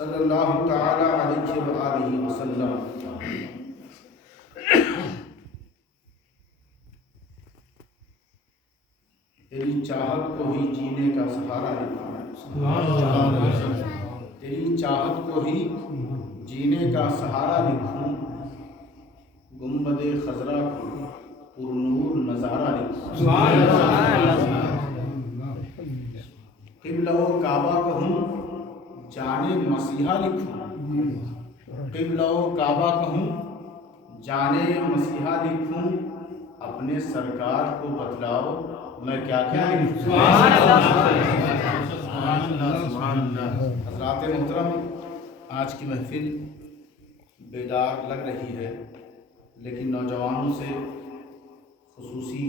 صلی اللہ تعالی علیہ وآلہ وسلم۔ تیری چاہت کو ہی جینے کا سہارا لکھوں، تیری چاہت کو ہی جینے کا سہارا لکھوں، گنبد خضرا کو پر نور نظارہ لکھوں، قبلہ و کعبہ کہوں جانے مسیحا لکھوں، قبلہ و کعبہ کہوں جانے مسیحا لکھوں، اپنے سرکار کو بتلاؤ میں کیا کیا لکھوں۔ سبحان اللہ سبحان اللہ۔ حضرات محترم، آج کی محفل بیدار لگ رہی ہے، لیکن نوجوانوں سے خصوصی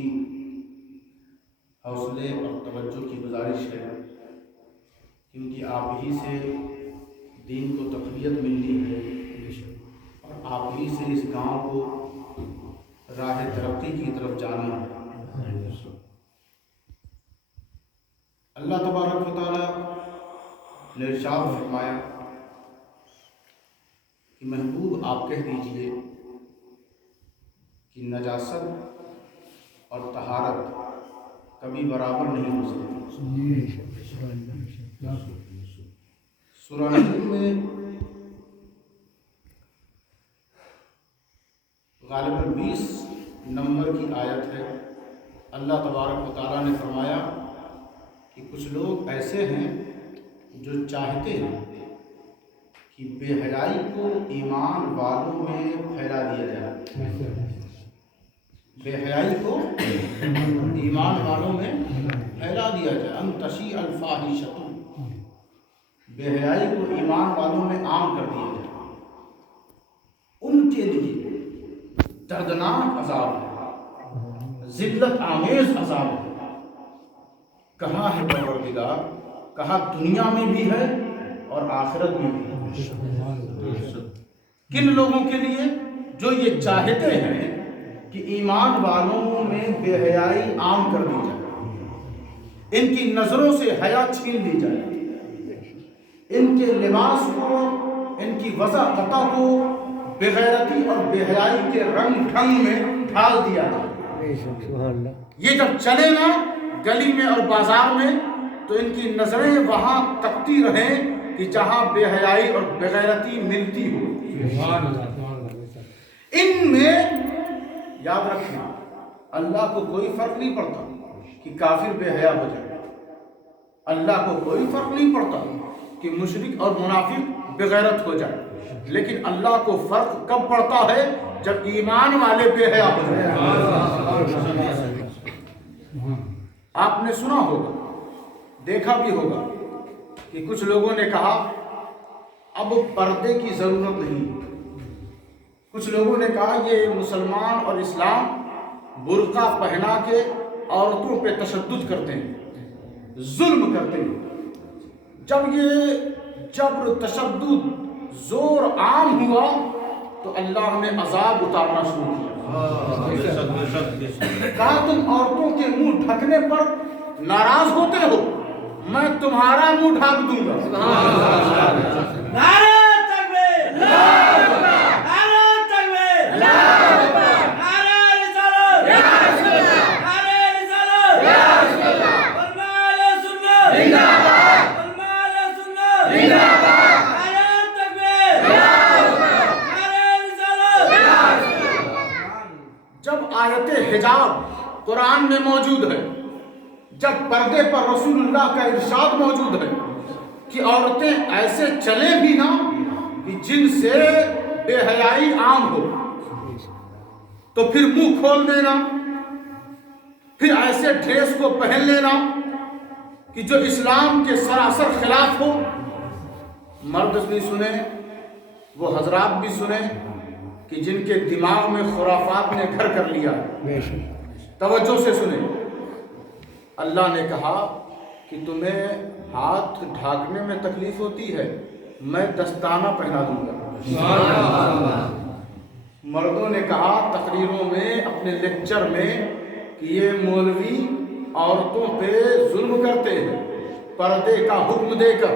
حوصلے اور توجہ کی گزارش ہے، کیونکہ آپ ہی سے دین کو تقویت ملنی ہے اور آپ ہی سے اس گاؤں کو راہ ترقی کی طرف جانا ہے۔ اللہ تبارک و تعالی نے ارشاد فرمایا کہ محبوب آپ کہہ دیجئے کہ نجاست اور طہارت کبھی برابر نہیں ہو سکتی۔ سورہ نجم میں غالباً 20 نمبر کی آیت ہے۔ اللہ تبارک و تعالیٰ نے فرمایا کہ کچھ لوگ ایسے ہیں جو چاہتے ہیں کہ بے حیائی کو ایمان والوں میں پھیلا دیا جائے، بے حیائی کو ایمان والوں میں پھیلا دیا جائے، ان تشیع الفاحشۃ، بے حیائی کو ایمان والوں میں عام کر دیا جائے۔ ان کے لیے دردناک عذاب ہے، ذلت آمیز عذاب ہے۔ کہاں ہے پروردگار؟ کہا دنیا میں بھی ہے اور آخرت میں بھی ہے۔ کن لوگوں کے لیے؟ جو یہ چاہتے ہیں کہ ایمان والوں میں بے حیائی عام کر دی جائے، ان کی نظروں سے حیا چھین لی جائے، ان کے لباس کو، ان کی وضاحت کو بے غیرتی اور بے حیائی کے رنگ ڈھنگ میں ڈھال دیا جائے۔ یہ جب چلے نا گلی میں اور بازار میں تو ان کی نظریں وہاں تکتی رہیں کہ جہاں بے حیائی اور بے غیرتی ملتی ہو۔ ان میں یاد رکھنا، اللہ کو کوئی فرق نہیں پڑتا کہ کافر بے حیا ہو جائے، اللہ کو کوئی فرق نہیں پڑتا کہ مشرک اور منافق بے غیرت ہو جائے، لیکن اللہ کو فرق کب پڑتا ہے؟ جب ایمان والے بے حیا ہو جائے۔ آپ نے سنا ہوگا، دیکھا بھی ہوگا کہ کچھ لوگوں نے کہا اب پردے کی ضرورت نہیں۔ کچھ لوگوں نے کہا یہ مسلمان اور اسلام برقع پہنا کے عورتوں پہ تشدد کرتے ہیں، ظلم کرتے ہیں۔ جب یہ جبر، تشدد، زور عام ہوا تو اللہ نے عذاب اتارنا شروع کیا۔ کہا تم عورتوں کے منہ ڈھکنے پر ناراض ہوتے ہو، میں تمہارا منہ ڈھک دوں گا۔ نعرہ تکبیر، نعرہ تکبیر، نعرہ رسالت، نعرہ رسالت، علماء اہل سنت، علماء اہل سنت، نعرہ تکبیر، نعرہ رسالت۔ جب آیت حجاب قرآن میں موجود ہے، جب پردے پر رسول اللہ کا ارشاد موجود ہے کہ عورتیں ایسے چلیں بھی نہ کہ جن سے بے حیائی عام ہو، تو پھر منہ کھول دینا، پھر ایسے ڈریس کو پہن لینا کہ جو اسلام کے سراسر خلاف ہو۔ مرد بھی سنیں، وہ حضرات بھی سنیں کہ جن کے دماغ میں خرافات نے گھر کر لیا، توجہ سے سنیں۔ اللہ نے کہا کہ تمہیں ہاتھ ڈھانکنے میں تکلیف ہوتی ہے، میں دستانہ پہنا دوں گا۔ مردوں نے کہا تقریروں میں، اپنے لیکچر میں، کہ یہ مولوی عورتوں پہ ظلم کرتے ہیں، پردے کا حکم دے کر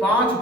5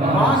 5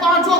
5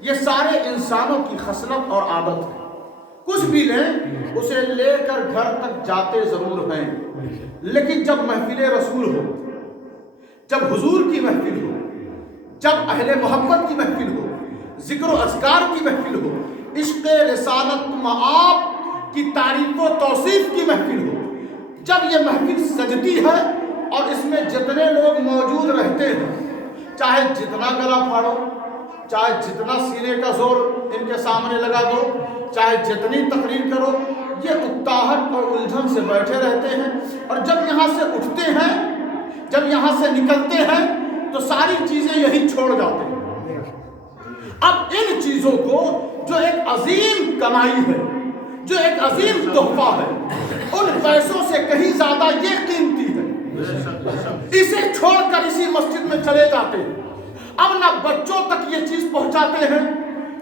یہ سارے انسانوں کی خصلت اور عادت ہے. کچھ بھی لیں اسے لے کر گھر تک جاتے ضرور ہیں. لیکن جب محفل رسول ہو، جب حضور کی محفل ہو، جب اہل محبت کی محفل ہو، ذکر و اذکار کی محفل ہو، عشق رسالت مآب کی تعریف و توصیف کی محفل ہو، جب یہ محفل سجتی ہے اور اس میں جتنے لوگ موجود رہتے ہیں، چاہے جتنا گلا پھاڑو، چاہے جتنا سینے کا زور ان کے سامنے لگا دو، چاہے جتنی تقریر کرو، یہ اکتاہٹ اور الجھن سے بیٹھے رہتے ہیں. اور جب یہاں سے اٹھتے ہیں، جب یہاں سے نکلتے ہیں تو ساری چیزیں یہی چھوڑ جاتے ہیں. اب ان چیزوں کو جو ایک عظیم کمائی ہے، جو ایک عظیم تحفہ ہے، ان پیسوں سے کہیں زیادہ یہ قیمتی ہے، اسے چھوڑ کر اسی مسجد میں چلے جاتے ہیں. اب نہ بچوں تک یہ چیز پہنچاتے ہیں،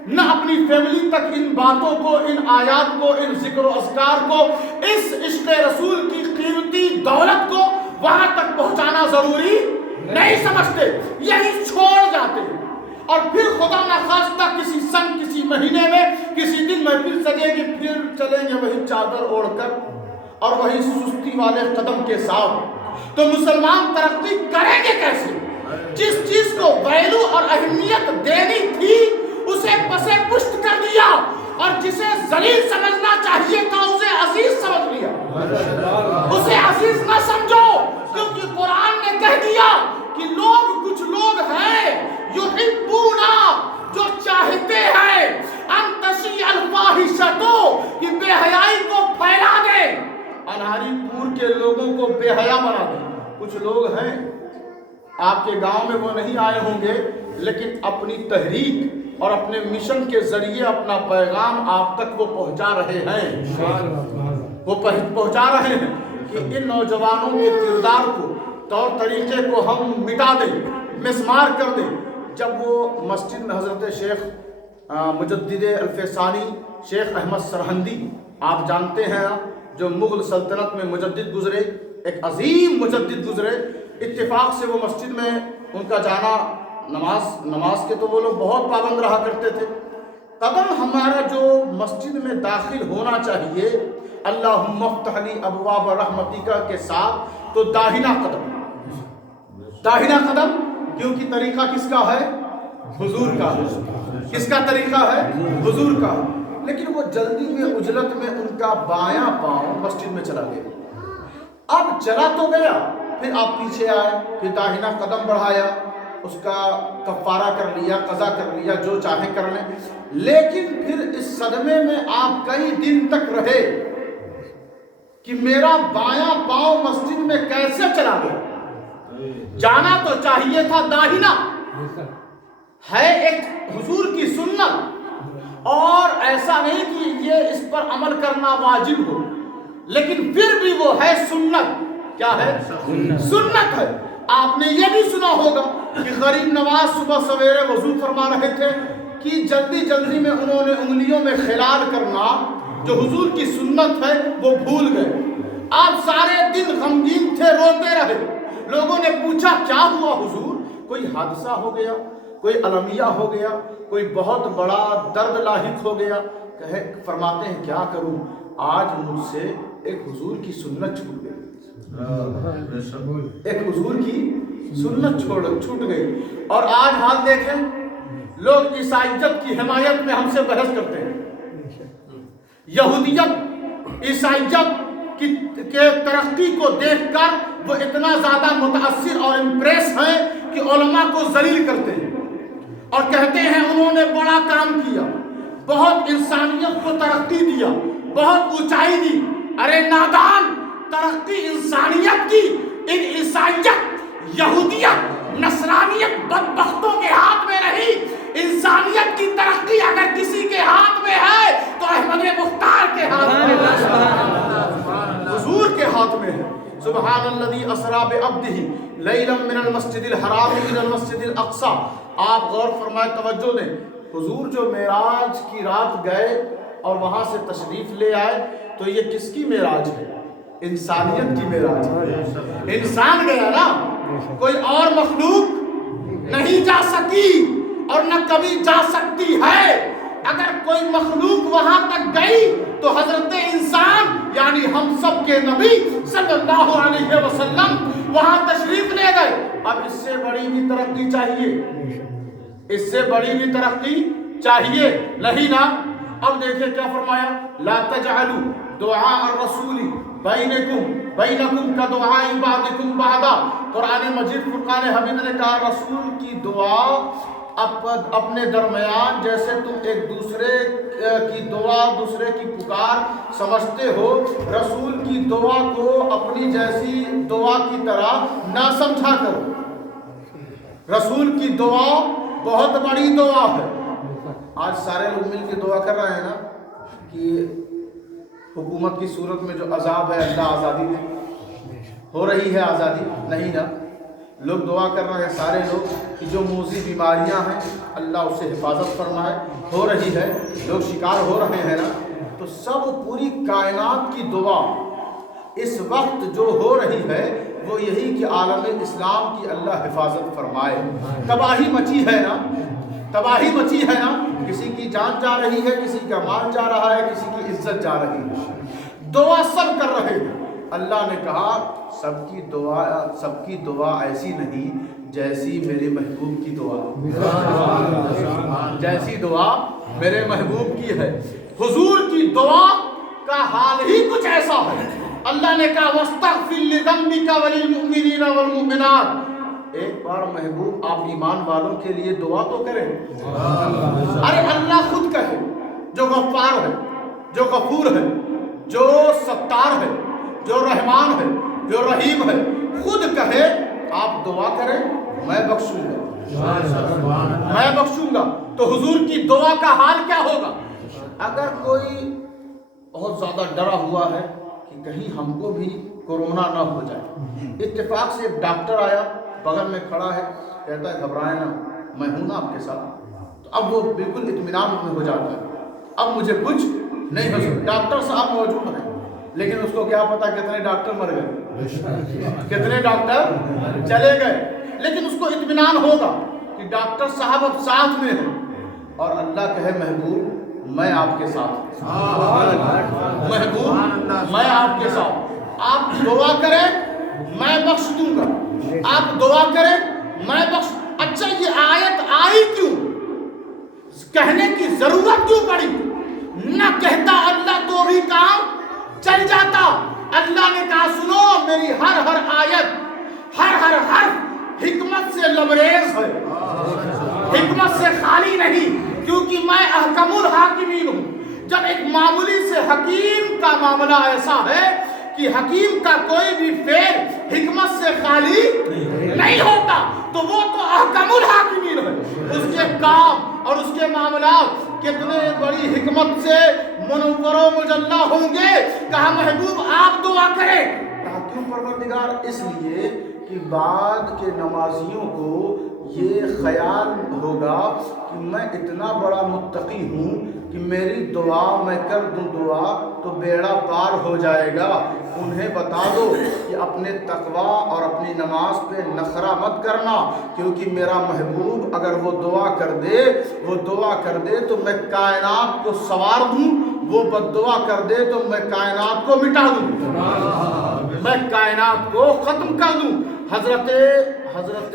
نہ اپنی فیملی تک ان باتوں کو، ان آیات کو، ان ذکر و اذکار کو، اس عشق رسول کی قیمتی دولت کو وہاں تک پہنچانا ضروری نہیں سمجھتے، یہی چھوڑ جاتے ہیں. اور پھر خدا نخواستہ کسی سن، کسی مہینے میں کسی دن محفل سجے گی، پھر چلیں گے وہی چادر اوڑھ کر اور وہی سستی والے قدم کے ساتھ. تو مسلمان ترقی کریں گے کیسے؟ جس چیز کو ویلو اور اہمیت دینی تھی اسے پسے پشت کر دیا، اور جسے ذلیل سمجھنا چاہیے تھا اسے عزیز سمجھ لیا. اسے عزیز نہ سمجھو، کیونکہ قرآن نے کہہ دیا کہ کچھ لوگ ہیں یحبونا، جو چاہتے ہیں ان تشیع الفاحشۃ، کہ بے حیائی کو پھیلا دے، انہاری پور کے لوگوں کو بے حیا بنا دے. کچھ لوگ ہیں آپ کے گاؤں میں، وہ نہیں آئے ہوں گے، لیکن اپنی تحریک اور اپنے مشن کے ذریعے اپنا پیغام آپ تک وہ پہنچا رہے ہیں. وہ پہنچا رہے ہیں کہ ان نوجوانوں کے کردار کو، طور طریقے کو ہم مٹا دیں، مسمار کر دیں. جب وہ مسجد میں حضرت شیخ مجدد الفسانی شیخ احمد سرہندی، آپ جانتے ہیں، جو مغل سلطنت میں مجدد گزرے، ایک عظیم مجدد گزرے، اتفاق سے وہ مسجد میں ان کا جانا، نماز کے تو وہ لوگ بہت پابند رہا کرتے تھے. قدم ہمارا جو مسجد میں داخل ہونا چاہیے اللہم افتح لی ابواب رحمتک کے ساتھ، تو داہنا قدم. داہنا قدم کیونکہ طریقہ کس کا ہے؟ حضور کا. کس کا طریقہ ہے؟ حضور کا. لیکن وہ جلدی میں، عجلت میں ان کا بایاں پاؤں مسجد میں چلا گیا. اب چلا تو گیا، پھر آپ پیچھے آئے، پھر داہنا قدم بڑھایا، اس کا کفارہ کر لیا، قضا کر لیا، جو چاہے کر لیں. لیکن پھر اس صدمے میں آپ کئی دن تک رہے کہ میرا بایاں پاؤں مسجد میں کیسے چلا گیا. جانا تو چاہیے تھا داہنا، ہے ایک حضور کی سنت، اور ایسا نہیں کہ یہ اس پر عمل کرنا واجب ہو، لیکن پھر بھی وہ ہے سنت. کیا ہے؟ سنت ہے. آپ نے یہ بھی سنا ہوگا کہ غریب نواز صبح سویرے وضو فرما رہے تھے کہ جلدی جلدی میں انہوں نے انگلیوں میں خلال کرنا، جو حضور کی سنت ہے، وہ بھول گئے. آپ سارے دن غمگین تھے، روتے رہے. لوگوں نے پوچھا کیا ہوا حضور؟ کوئی حادثہ ہو گیا، کوئی المیہ ہو گیا، کوئی بہت بڑا درد لاحق ہو گیا؟ فرماتے ہیں کیا کروں، آج مجھ سے ایک حضور کی سنت چھوٹ گئی. ایک حضور کی سنت چھوٹ گئی. اور آج حال دیکھیں، لوگ عیسائیت کی حمایت میں ہم سے بحث کرتے ہیں. یہودیت، عیسائیت کے ترقی کو دیکھ کر وہ اتنا زیادہ متاثر اور امپریس ہیں کہ علماء کو ذلیل کرتے ہیں اور کہتے ہیں انہوں نے بڑا کام کیا، بہت انسانیت کو ترقی دیا، بہت اونچائی دی. ارے نادان، ترقی انسانیت کی ان عیسائیت، یہودیت، نصرانیت بدبختوں کے ہاتھ میں نہیں. انسانیت کی ترقی اگر کسی کے ہاتھ میں ہے تو احمد مختار کے ہاتھ میں ہے، حضور کے ہاتھ میں ہے. سبحان الذی اسری بعبدہ لیلا من المسجد الحرام الى المسجد الاقصی. آپ غور فرمائے، توجہ دیں. حضور جو معراج کی رات گئے اور وہاں سے تشریف لے آئے، تو یہ کس کی معراج ہے؟ انسانیت کی معراج ہے. انسان گیا نا، کوئی اور مخلوق نہیں جا سکی اور نہ کبھی جا سکتی ہے۔ اگر کوئی مخلوق وہاں تک گئی تو حضرت انسان یعنی ہم سب کے نبی صلی اللہ علیہ وسلم وہاں تشریف لے گئے۔ اب اس سے بڑی بھی ترقی چاہیے، اس سے بڑی بھی ترقی چاہیے نہیں نا؟ اب دیکھیں کیا فرمایا، لا تجعلوا دعاء الرسول بینکم کدعاء بعضکم بعضا۔ قرآن مجید فرقان حمید نے کہا رسول کی دعا اپنے درمیان جیسے تم ایک دوسرے کی دعا دوسرے کی پکار سمجھتے ہو، رسول کی دعا کو اپنی جیسی دعا کی طرح نہ سمجھا کرو۔ رسول کی دعا بہت بڑی دعا ہے۔ آج سارے لوگ مل کے دعا کر رہے ہیں نا کہ حکومت کی صورت میں جو عذاب ہے اللہ آزادی دے، ہو رہی ہے آزادی نہیں نا؟ لوگ دعا کر رہے ہیں سارے لوگ کہ جو موذی بیماریاں ہیں اللہ اس سے حفاظت فرمائے، ہو رہی ہے، لوگ شکار ہو رہے ہیں نا؟ تو سب پوری کائنات کی دعا اس وقت جو ہو رہی ہے وہ یہی کہ عالم اسلام کی اللہ حفاظت فرمائے۔ تباہی مچی ہے نا، تباہی مچی ہے نا، کسی کی جان جا رہی ہے، کسی کا مال جا رہا ہے، کسی کی عزت جا رہی ہے، دعا سب کر رہے ہیں۔ اللہ نے کہا سب کی دعا ایسی نہیں جیسی میرے محبوب کی دعا، جیسی دعا میرے محبوب کی ہے۔ حضور کی دعا کا حال ہی کچھ ایسا ہے۔ اللہ نے کہا وَاسْتَغْفِرْ لِذَنبِكَ وَلِلْمُؤْمِنِينَ وَالْمُؤْمِنَاتِ۔ ایک بار محبوب آپ ایمان والوں کے لیے دعا تو کریں۔ ارے اللہ خود کہے جو غفار ہے، جو غفور ہے، جو ستار ہے، جو رحمان ہے، جو رحیم ہے، خود کہے آپ دعا کریں میں بخشوں گا، میں بخشوں گا۔ تو حضور کی دعا کا حال کیا ہوگا؟ اگر کوئی بہت زیادہ ڈرا ہوا ہے کہ کہیں ہم کو بھی کورونا نہ ہو جائے، اتفاق سے ایک ڈاکٹر آیا بغل میں کھڑا ہے، کہتا ہے گھبرائیں نہ میں ہوں نا آپ کے ساتھ، تو اب وہ بالکل اطمینان میں ہو جاتا ہے، اب مجھے کچھ نہیں ہو سکتا۔ ڈاکٹر صاحب موجود ہیں لیکن اس کو کیا پتا کتنے ڈاکٹر مر گئے، کتنے ڈاکٹر چلے گئے، لیکن اس کو اطمینان ہوگا کہ ڈاکٹر صاحب اب ساتھ میں ہیں، اور اللہ کہے محبوب میں آپ کے ساتھ، محبوب میں آپ کے ساتھ، آپ دعا کریں میں بخش دوں گا، آپ دعا کریں میں بخش۔ اچھا یہ آیت آئی کیوں؟ کہنے کی ضرورت کیوں پڑی؟ نہ کہتا اللہ تو بھی کام چل جاتا۔ اللہ نے کہا سنو میری ہر آیت ہر حرف حکمت سے لبریز ہے، حکمت سے خالی نہیں، کیونکہ میں احکم الحاکمین ہوں۔ جب ایک معمولی سے حکیم کا معاملہ ایسا ہے کہ حکیم کا کوئی بھی فعل حکمت سے خالی نہیں ہوتا تو وہ تو احکم الحاکمین ہے، اس کے کام اور اس کے معاملات کتنے بڑی حکمت سے منور و مجلہ ہوں گے۔ کہا محبوب آپ دعا کریں۔ کہا کیوں پروردگار؟ اس لیے کہ بعد کے نمازیوں کو یہ خیال ہوگا کہ میں اتنا بڑا متقی ہوں کہ میری دعا میں کر دوں دعا تو بیڑا پار ہو جائے گا۔ انہیں بتا دو کہ اپنے تقوی اور اپنی نماز پہ نخرہ مت کرنا، کیونکہ میرا محبوب اگر وہ دعا کر دے تو میں کائنات کو سوار دوں، وہ بد دعا کر دے تو میں کائنات کو مٹا دوں، میں کائنات کو ختم کر دوں۔ حضرت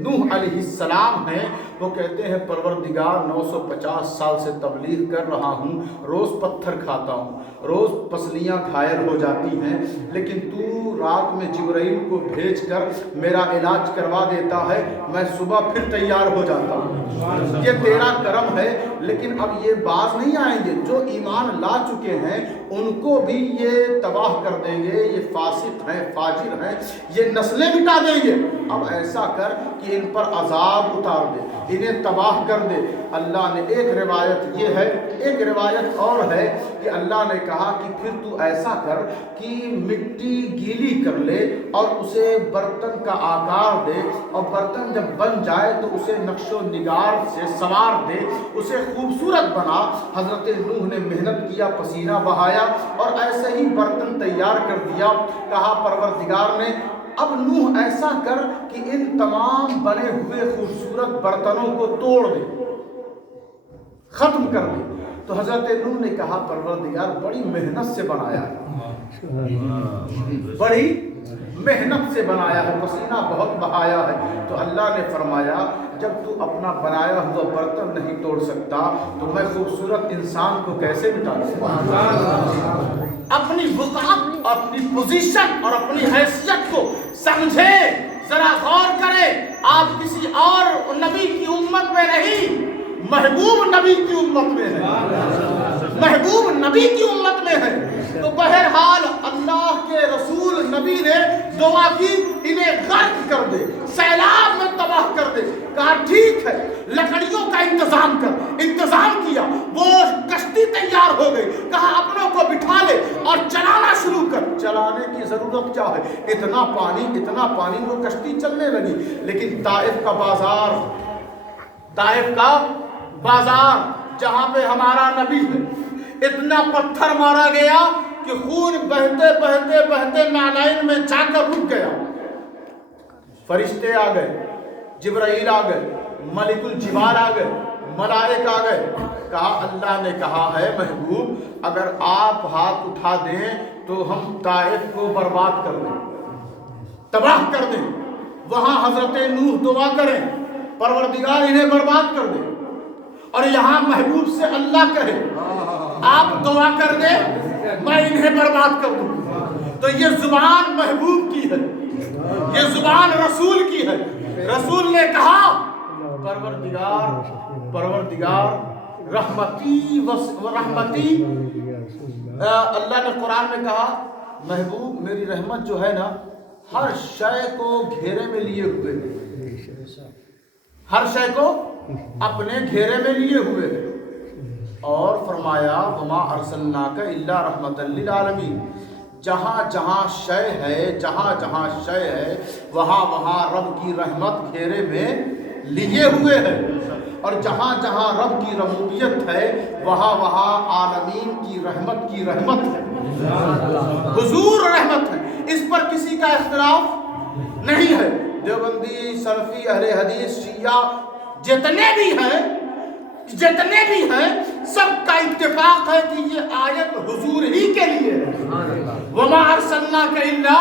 نوح علیہ السلام ہیں، وہ کہتے ہیں پروردگار 950 سال سے تبلیغ کر رہا ہوں، روز پتھر کھاتا ہوں، روز پسلیاں گھائل ہو جاتی ہیں، لیکن تو رات میں جبرائیل کو بھیج کر میرا علاج کروا دیتا ہے، میں صبح پھر تیار ہو جاتا ہوں، یہ تیرا کرم ہے۔ لیکن اب یہ باز نہیں آئیں گے، جو ایمان لا چکے ہیں ان کو بھی یہ تباہ کر دیں گے، یہ فاسق ہیں، فاجر ہیں، یہ نسلیں مٹا دیں گے۔ اب ایسا کر کہ ان پر عذاب اتار دے، انہیں تباہ کر دے۔ اللہ نے ایک روایت یہ ہے، ایک روایت اور ہے کہ اللہ نے کہا کہ پھر تو ایسا کر کہ مٹی گیلی کر لے اور اسے برتن کا آکار دے، اور برتن جب بن جائے تو اسے نقش و نگار سے سنوار دے، اسے خوبصورت بنا۔ حضرت نوح نے محنت کیا، پسینہ بہایا اور ایسے ہی برتن تیار کر دیا۔ کہا پروردگار نے اب نوح ایسا کر کہ ان تمام بنے ہوئے خوبصورت برتنوں کو توڑ دے، ختم کر دے۔ تو حضرت نوح نے کہا پروردگار بڑی محنت سے بنایا ہے، بڑی محنت سے بنایا ہے، پسینہ بہت بہایا ہے۔ تو اللہ نے فرمایا جب تو اپنا بنایا ہوا برتن نہیں توڑ سکتا تو میں خوبصورت انسان کو کیسے مٹا سکتا؟ اپنی وقعت، اپنی پوزیشن اور اپنی حیثیت کو سمجھے، ذرا غور کرے۔ آپ کسی اور نبی کی امت میں نہیں، محبوب نبی کی امت میں ہے، محبوب نبی کی امت میں ہے۔ تو بہرحال اللہ کے رسول نبی نے دعا کی انہیں غرق کر دے، سیلاب میں تباہ کر دے۔ کہا ٹھیک ہے، لکڑیوں کا انتظام کر۔ انتظام کیا، وہ کشتی تیار ہو گئی۔ کہا اپنوں کو بٹھا لے اور چلانا شروع کر۔ چلانے کی ضرورت کیا ہے؟ اتنا پانی، وہ کشتی چلنے لگی۔ لیکن طائف کا بازار جہاں پہ ہمارا نبی ہے، اتنا پتھر مارا گیا کہ خون بہتے نالین میں جا کر رک گیا۔ فرشتے آ گئے، جبرائیل آ گئے، ملک الجبال آ گئے، ملائک آ گئے۔ کہا اللہ نے کہا ہے محبوب اگر آپ ہاتھ اٹھا دیں تو ہم طائف کو برباد کر دیں، تباہ کر دیں۔ وہاں حضرت نوح دعا کریں پروردگار انہیں برباد کر دے، اور یہاں محبوب سے اللہ کہے آپ دعا کر دیں میں انہیں برباد کر دوں۔ تو یہ زبان محبوب کی ہے، یہ زبان رسول کی ہے۔ رسول نے کہا پروردگار رحمتی اللہ نے قرآن میں کہا محبوب میری رحمت جو ہے نا ہر شے کو گھیرے میں لیے ہوئے، ہر شے کو اپنے گھیرے میں لیے ہوئے۔ اور فرمایا وما ارسلناک الا رحمۃ للعالمین، جہاں جہاں شے ہے وہاں رب کی رحمت گھیرے میں لیے ہوئے ہے، اور جہاں جہاں رب کی ربوبیت ہے وہاں عالمین کی رحمت ہے، حضور رحمت ہے۔ اس پر کسی کا اختلاف نہیں ہے۔ دیوبندی، سلفی، اہل حدیث، شیعہ جتنے بھی ہیں سب کا اتفاق ہے کہ یہ آیت حضور ہی کے لیے ہے۔ وما ارسلناک الا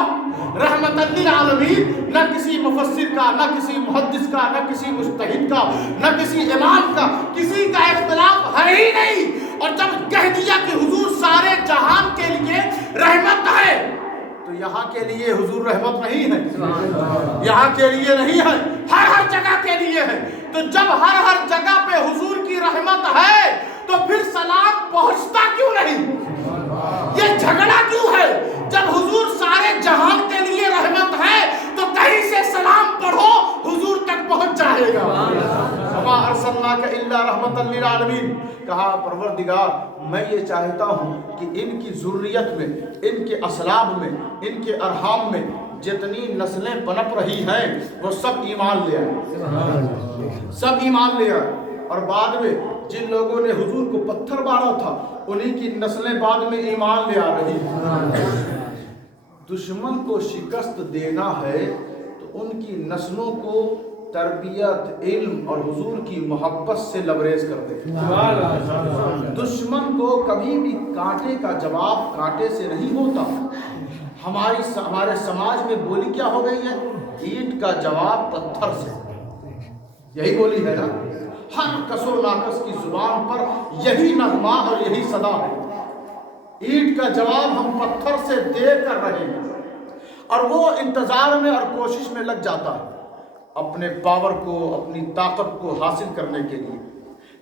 رحمۃ للعالمین، نہ کسی مفسر کا، نہ کسی محدث کا، نہ کسی مجتہد کا، نہ کسی امام کا، کسی کا اختلاف ہے ہی نہیں۔ اور جب کہہ دیا کہ حضور سارے جہان کے لیے رحمت ہے تو یہاں کے لیے حضور رحمت نہیں ہے، یہاں کے لیے نہیں ہے، ہر جگہ کے لیے ہے۔ تو جب ہر جگہ پہ حضور کی رحمت ہے تو پھر سلام پہنچتا کیوں نہیں؟ یہ جھگڑا کیوں ہے؟ جب حضور سارے جہان کے لیے رحمت ہے تو کہیں سے سلام پڑھو حضور تک پہنچ جائے گا۔ وما ارسلناک الا رحمۃ للعالمین، کہا پروردگار میں یہ چاہتا ہوں کہ ان کی ذریت میں، ان کے اسلاب میں، ان کے ارحام میں جتنی نسلیں پنپ رہی ہیں وہ سب ایمان لے آئے، سب ایمان لے آئے۔ اور بعد میں جن لوگوں نے حضور کو پتھر مارا تھا انہی کی نسلیں بعد میں ایمان لے آ رہی ہیں۔ دشمن کو شکست دینا ہے تو ان کی نسلوں کو تربیت، علم اور حضور کی محبت سے لبریز کر دے۔ دشمن کو کبھی بھی کانٹے کا جواب کانٹے سے نہیں ہوتا۔ ہمارے سماج میں بولی کیا ہو گئی ہے؟ اینٹ کا جواب پتھر سے، یہی بولی ہے نا۔ ہر کس و ناقص کی زبان پر یہی نغمہ اور یہی صدا ہے، اینٹ کا جواب ہم پتھر سے دے کر رہے ہیں۔ اور وہ انتظار میں اور کوشش میں لگ جاتا ہے اپنے پاور کو، اپنی طاقت کو حاصل کرنے کے لیے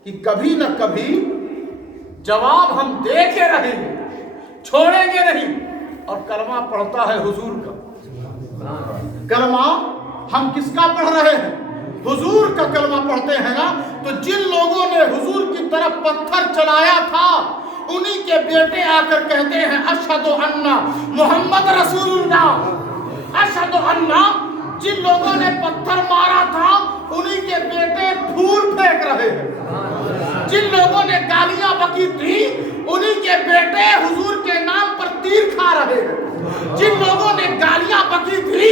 کہ کبھی نہ کبھی جواب ہم دے کے رہیں گے، چھوڑیں گے نہیں۔ اور کلمہ پڑھتا ہے حضور کا، کلمہ ہم کس کا پڑھ رہے ہیں؟ حضور کا کلمہ پڑھتے ہیں نا۔ تو جن لوگوں نے حضور کی طرف پتھر چلایا تھا انہی کے بیٹے آ کر کہتے ہیں اشہد ان محمد رسول اللہ، اشہد ان۔ جن لوگوں نے پتھر مارا تھا انہی کے بیٹے پھول پھینک رہے ہیں، جن لوگوں نے گالیاں بکی تھی انہی کے بیٹے حضور کے نام پر تیر کھا رہے ہیں، جن لوگوں نے گالیاں بکی تھی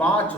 5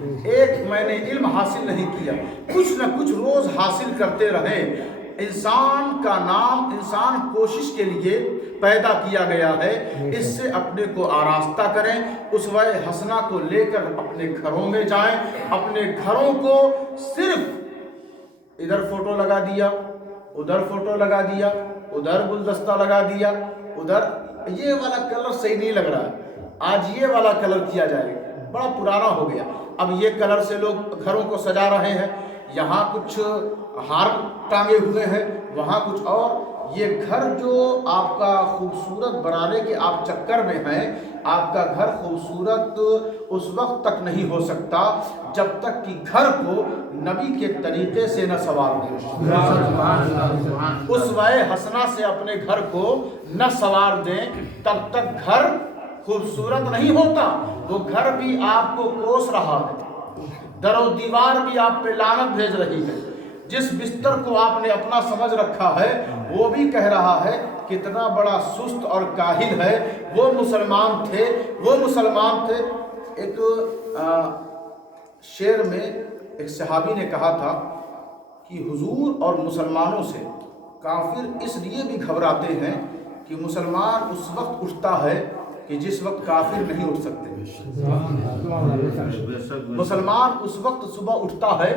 ایک میں نے علم حاصل نہیں کیا، کچھ نہ کچھ روز حاصل کرتے رہے۔ انسان کا نام انسان کوشش کے لیے پیدا کیا گیا ہے، اس سے اپنے کو آراستہ کریں، اسوہ حسنہ کو لے کر اپنے گھروں میں جائیں، اپنے گھروں کو صرف ادھر فوٹو لگا دیا، ادھر فوٹو لگا دیا، ادھر گلدستہ لگا دیا، ادھر یہ والا کلر صحیح نہیں لگ رہا ہے، آج یہ والا کلر کیا جائے گا، بڑا پرانا ہو گیا، اب یہ کلر سے لوگ گھروں کو سجا رہے ہیں، یہاں کچھ ہار ٹانگے ہوئے ہیں، وہاں کچھ اور۔ یہ گھر جو آپ کا خوبصورت بنانے کے آپ چکر میں ہیں، آپ کا گھر خوبصورت اس وقت تک نہیں ہو سکتا جب تک کہ گھر کو نبی کے طریقے سے نہ سنوار دیں، اسوہ حسنہ سے اپنے گھر کو نہ سنوار دیں، تب تک گھر خوبصورت نہیں ہوتا۔ وہ گھر بھی آپ کو کوس رہا ہے، در و دیوار بھی آپ پہ لعنت بھیج رہی ہے، جس بستر کو آپ نے اپنا سمجھ رکھا ہے وہ بھی کہہ رہا ہے کتنا بڑا سست اور کاہل ہے، وہ مسلمان تھے، وہ مسلمان تھے۔ ایک شعر میں ایک صحابی نے کہا تھا کہ حضور اور مسلمانوں سے کافر اس لیے بھی گھبراتے ہیں کہ مسلمان اس وقت اٹھتا ہے کہ جس وقت کافر نہیں اٹھ سکتے، مسلمان اس وقت صبح اٹھتا ہے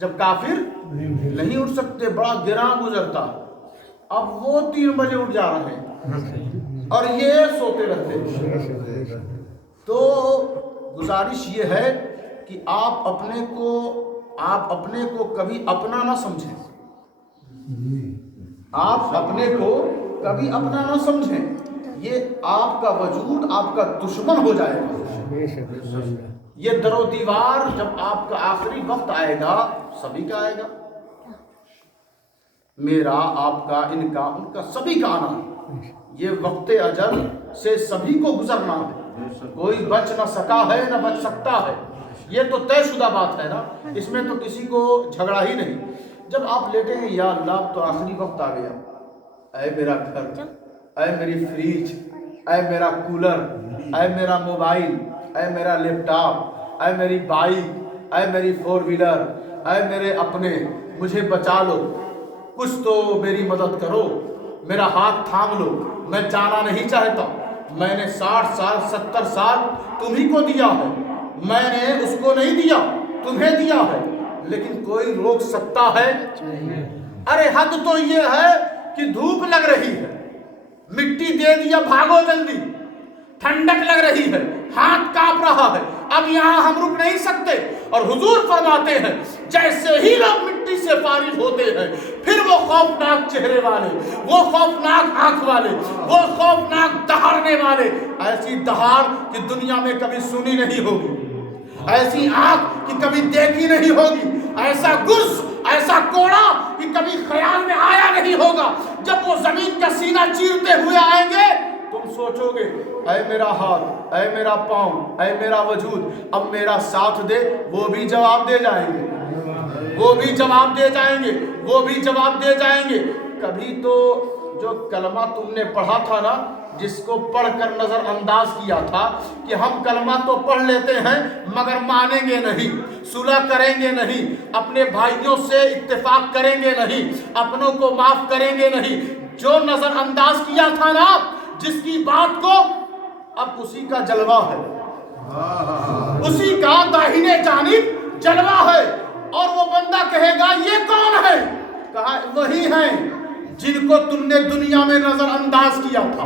جب کافر نہیں اٹھ سکتے، بڑا گراں گزرتا ہے۔ اب وہ 3 بجے اٹھ جا رہے ہیں اور یہ سوتے رہتے ہیں۔ تو گزارش یہ ہے کہ آپ اپنے کو کبھی اپنا نہ سمجھیں، آپ اپنے کو کبھی اپنا نہ سمجھیں، یہ آپ کا وجود آپ کا دشمن ہو جائے گا۔ یہ در و دیوار جب آپ کا آخری وقت آئے گا، سبھی کا آئے گا، میرا، آپ کا، ان کا سبھی کا آنا ہے۔ یہ وقت اجل سے سبھی کو گزرنا ہے، کوئی بچ نہ سکا ہے نہ بچ سکتا ہے، یہ تو طے شدہ بات ہے نا، اس میں تو کسی کو جھگڑا ہی نہیں۔ جب آپ لیٹیں گے یا اللہ تو آخری وقت آ گیا، اے میرا گھر، اے میری فریج، اے میرا کولر، اے میرا موبائل، اے میرا لیپ ٹاپ، اے میری بائک، اے میری 4 ویلر، اے میرے اپنے، مجھے بچا لو، کچھ تو میری مدد کرو، میرا ہاتھ تھام لو، میں جانا نہیں چاہتا، میں نے 60 سال 70 سال تمہیں کو دیا ہے، میں نے اس کو نہیں دیا، تمہیں دیا ہے، لیکن کوئی روک سکتا ہے؟ ارے حد تو یہ ہے کہ دھوپ لگ رہی ہے، مٹی دے دیا، بھاگو جلدی، ٹھنڈک لگ رہی ہے، ہاتھ کانپ رہا ہے، اب یہاں ہم رک نہیں سکتے۔ اور حضور فرماتے ہیں جیسے ہی لوگ مٹی سے فارغ ہوتے ہیں، پھر وہ خوفناک چہرے والے، وہ خوفناک آنکھ والے، وہ خوفناک دہاڑنے والے، ایسی دہاڑ کہ دنیا میں کبھی سنی نہیں ہوگی، ایسی آنکھ کہ کبھی دیکھی نہیں ہوگی، ایسا گز، ایسا کوڑا کہ کبھی خیال میں آیا نہیں ہوگا۔ جب وہ زمین کا سینہ چیرتے ہوئے آئیں گے، تم سوچو گے اے میرا ہاتھ، اے میرا پاؤں، اے میرا وجود اب میرا ساتھ دے، وہ بھی جواب دے جائیں گے، وہ بھی جواب دے جائیں گے، وہ بھی جواب دے جائیں گے۔ کبھی تو جو کلمہ تم نے پڑھا تھا نا، جس کو پڑھ کر نظر انداز کیا تھا کہ ہم کلمہ تو پڑھ لیتے ہیں مگر مانیں گے نہیں، صلح کریں گے نہیں، اپنے بھائیوں سے اتفاق کریں گے نہیں، اپنوں کو معاف کریں گے نہیں، جو نظر انداز کیا تھا نا جس کی بات کو، اب اسی کا جلوہ ہے، اسی کا داہنے جانب جلوہ ہے، اور وہ بندہ کہے گا یہ کون ہے؟ کہا وہی ہیں جن کو تم نے دنیا میں نظر انداز کیا تھا،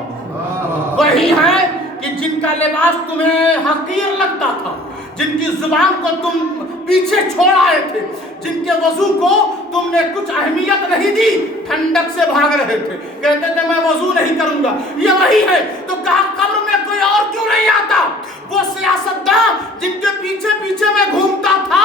وہی ہیں کہ جن کا لباس تمہیں حقیر لگتا تھا، جن کی زبان کو تم پیچھے چھوڑ آئے تھے، جن کے وضو کو تم نے کچھ اہمیت نہیں دی، ٹھنڈک سے بھاگ رہے تھے، کہتے تھے میں وضو نہیں کروں گا، یہ وہی ہے۔ تو کہا قبر میں کوئی اور کیوں نہیں آتا؟ وہ سیاستدان جن کے پیچھے پیچھے میں گھومتا تھا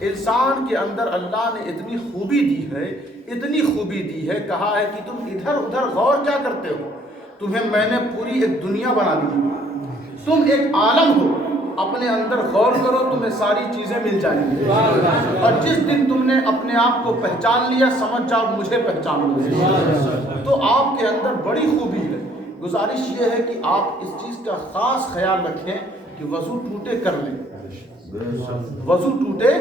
انسان کے اندر اللہ نے اتنی خوبی دی ہے، کہا ہے کہ تم ادھر ادھر غور کیا کرتے ہو، تمہیں میں نے پوری ایک دنیا بنا دی، تم ایک عالم ہو، اپنے اندر غور کرو، تمہیں ساری چیزیں مل جائیں گی، اور جس دن تم نے اپنے آپ کو پہچان لیا، سمجھ جاؤ مجھے پہچان لو، تو آپ کے اندر بڑی خوبی ہے۔ گزارش یہ ہے کہ آپ اس چیز کا خاص خیال رکھیں کہ وضو ٹوٹے کر لیں، وضو ٹوٹے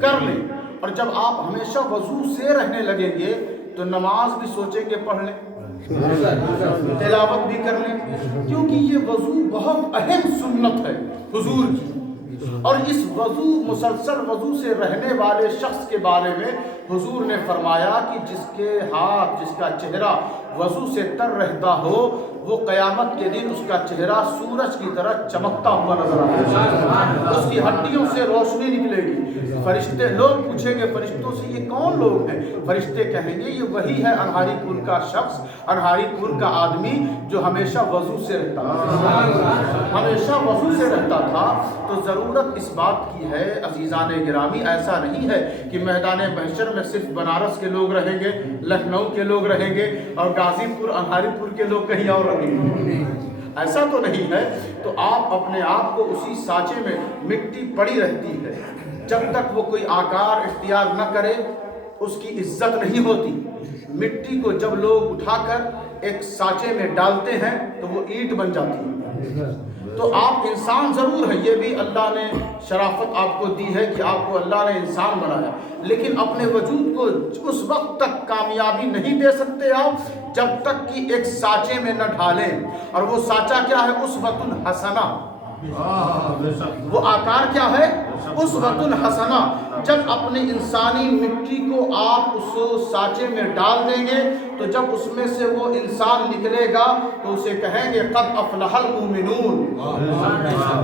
کر لیں، اور جب آپ ہمیشہ وضو سے رہنے لگیں گے تو نماز بھی سوچیں گے پڑھ لیں، تلاوت بھی کر لیں، کیونکہ یہ وضو بہت اہم سنت ہے حضور کی، اور اس مسلسل وضو سے رہنے والے شخص کے بارے میں حضور نے فرمایا کہ جس کے ہاتھ، جس کا چہرہ وضو سے تر رہتا ہو، وہ قیامت کے دن اس کا چہرہ سورج کی طرح چمکتا ہوا نظر آئے گا، اس کی ہڈیوں سے روشنی نکلے گی۔ فرشتے لوگ پوچھیں گے فرشتوں سے یہ کون لوگ ہیں؟ فرشتے کہیں گے یہ وہی ہے انہاری پور کا شخص، انہاری پور کا آدمی جو ہمیشہ وضو سے رہتا تھا، ہمیشہ وضو سے رہتا تھا۔ تو ضرورت اس بات کی ہے عزیزان گرامی، ایسا نہیں ہے کہ میدان محشر میں صرف بنارس کے لوگ رہیں گے، لکھنؤ کے لوگ رہیں گے اور غازی پور انہاری پور کے لوگ کہیں اور رہیں گے، ایسا تو نہیں ہے۔ تو آپ اپنے آپ کو اسی سانچے میں، مٹی پڑی رہتی ہے، جب تک وہ کوئی آکار اختیار نہ کرے اس کی عزت نہیں ہوتی۔ مٹی کو جب لوگ اٹھا کر ایک سانچے میں ڈالتے ہیں تو وہ اینٹ بن جاتی ہے۔ تو آپ انسان ضرور ہیں، یہ بھی اللہ نے شرافت آپ کو دی ہے کہ آپ کو اللہ نے انسان بنایا، لیکن اپنے وجود کو اس وقت تک کامیابی نہیں دے سکتے آپ جب تک کہ ایک سانچے میں نہ ڈھالیں، اور وہ سانچہ کیا ہے؟ اسوۃ حسنہ، وہ آکار کیا ہے؟ اسوۃ حسنہ۔ جب اپنی انسانی مٹی کو آپ اس سانچے میں ڈال دیں گے تو جب اس میں سے وہ انسان نکلے گا تو اسے کہیں گے قد افلح المؤمنون،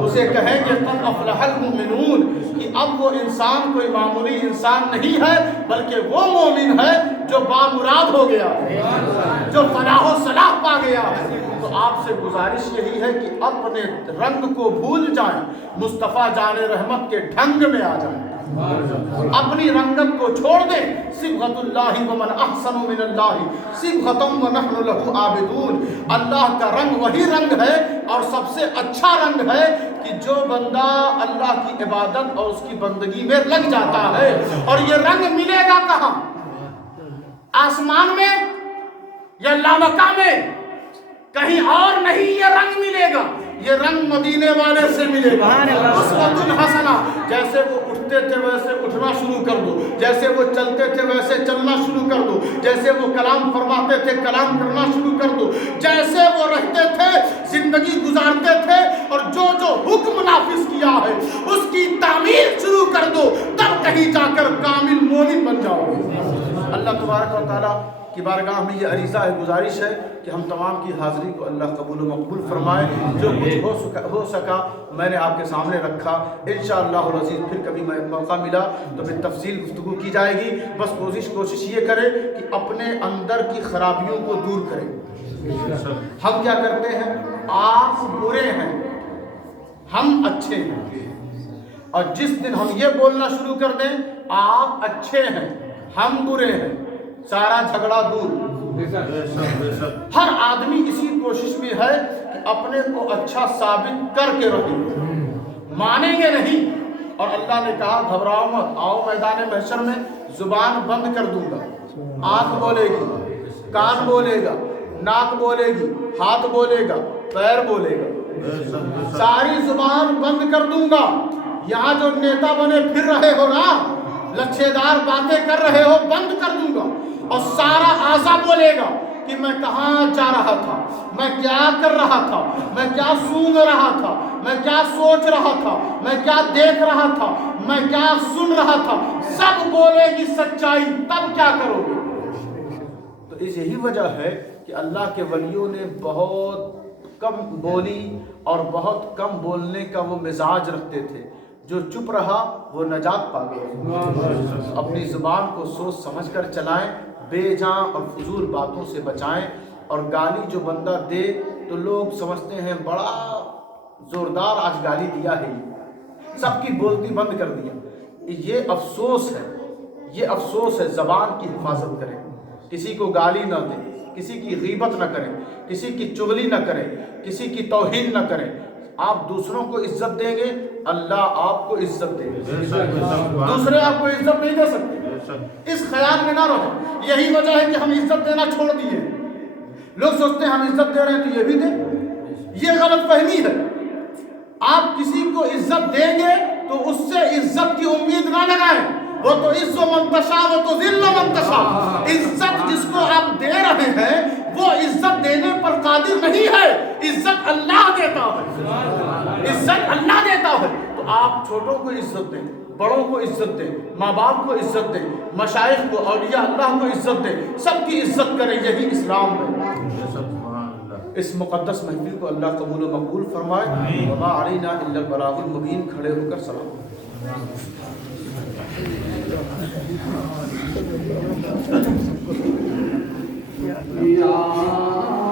اسے کہیں گے قد افلح المؤمنون، کہ اب وہ انسان کوئی معمولی انسان نہیں ہے بلکہ وہ مومن ہے جو بامراد ہو گیا ہے، جو فلاح و صلاح پا گیا ہے۔ تو آپ سے گزارش یہی ہے کہ اپنے رنگ کو بھول جائیں، مصطفیٰ جان رحمت کے ڈھنگ میں آ جائیں، اپنی رنگت کو چھوڑ دیں۔ صبغۃ اللہ ومن احسن من اللہ صبغۃ ونحن له عابدون، اللہ کا رنگ وہی رنگ ہے اور سب سے اچھا رنگ ہے کہ جو بندہ اللہ کی عبادت اور اس کی بندگی میں لگ جاتا ہے۔ اور یہ رنگ ملے گا کہاں؟ آسمان میں یا لامکہ میں؟ کہیں اور نہیں یہ رنگ ملے گا، یہ رنگ مدینے والے سے ملے گا۔ اسوۃ حسنہ، جیسے وہ اٹھتے تھے ویسے اٹھنا شروع کر دو، جیسے وہ چلتے تھے ویسے چلنا شروع کر دو، جیسے وہ کلام فرماتے تھے کلام کرنا شروع کر دو، جیسے وہ رہتے تھے زندگی گزارتے تھے اور جو جو حکم نافذ کیا ہے اس کی تعمیل شروع کر دو، تب کہیں جا کر کامل مومن بن جاؤ۔ اللہ تبارک و تعالیٰ کی بارگاہ میں یہ عریضہ ہے، گزارش ہے کہ ہم تمام کی حاضری کو اللہ قبول و مقبول فرمائے۔ جو کچھ ہو سکا میں نے آپ کے سامنے رکھا، انشاءاللہ العزیز پھر کبھی موقع ملا تو پھر تفصیل گفتگو کی جائے گی۔ بس کوشش یہ کریں کہ اپنے اندر کی خرابیوں کو دور کریں۔ ہم کیا کرتے ہیں؟ آپ برے ہیں، ہم اچھے ہیں، اور جس دن ہم یہ بولنا شروع کر دیں آپ اچھے ہیں ہم برے ہیں، سارا جھگڑا دور۔ ہر آدمی اسی کوشش میں ہے کہ اپنے کو اچھا ثابت کر کے رہیں، مانیں گے نہیں۔ اور اللہ نے کہا گھبراؤ مت، آؤ میدان محشر میں زبان بند کر دوں گا، آنکھ بولے گی، کان بولے گا، ناک بولے گی، ہاتھ بولے گا، پیر بولے گا، ساری زبان بند کر دوں گا۔ یہاں جو نیتا بنے پھر رہے ہو نا، لچھے دار باتیں کر رہے ہو، بند کر دوں گا، اور سارا اعضا بولے گا کہ میں کہاں جا رہا تھا، میں کیا کر رہا تھا، میں کیا سونگ رہا تھا، میں کیا سوچ رہا تھا، میں کیا دیکھ رہا تھا، میں کیا سن رہا تھا، سب بولے گی سچائی، تب کیا کرو گے؟ تو اس یہی وجہ ہے کہ اللہ کے ولیوں نے بہت کم بولی اور بہت کم بولنے کا وہ مزاج رکھتے تھے۔ جو چپ رہا وہ نجات پا گیا۔ اپنی زبان کو سوچ سمجھ کر چلائیں، بے جان اور فضول باتوں سے بچائیں، اور گالی جو بندہ دے تو لوگ سمجھتے ہیں بڑا زوردار آج گالی دیا ہے، سب کی بولتی بند کر دیا۔ یہ افسوس ہے، یہ افسوس ہے، زبان کی حفاظت کریں، کسی کو گالی نہ دیں، کسی کی غیبت نہ کریں، کسی کی چغلی نہ کریں، کسی کی توہین نہ کریں۔ آپ دوسروں کو عزت دیں گے، اللہ آپ کو عزت دے گا، دوسرے آپ کو عزت نہیں دے سکتے۔ اس خیال میں نہ رہو، یہی وجہ ہے کہ ہم عزت دینا چھوڑ دیے۔ لوگ سوچتے ہیں ہم عزت دے رہے ہیں تو یہ بھی دیں، یہ غلط فہمی ہے۔ آپ کسی کو عزت دیں گے تو اس سے عزت کی امید نہ لگائیں، وہ تو عز من تشاء وہ تو ذل من تشاء۔ عزت جس کو آپ دے رہے ہیں وہ عزت دینے پر قادر نہیں ہے، عزت اللہ دیتا ہے، عزت اللہ دیتا ہے۔ تو آپ چھوٹوں کو عزت دیں، بڑوں کو عزت دیں، ماں باپ کو عزت دیں، مشائخ کو، اولیاء اللہ کو عزت دیں، سب کی عزت کریں، یہی اسلام ہے۔ اس مقدس محفل کو اللہ قبول و مقبول فرمائے۔ وما علینا الا البلاغ المبین۔ کھڑے ہو کر سلام۔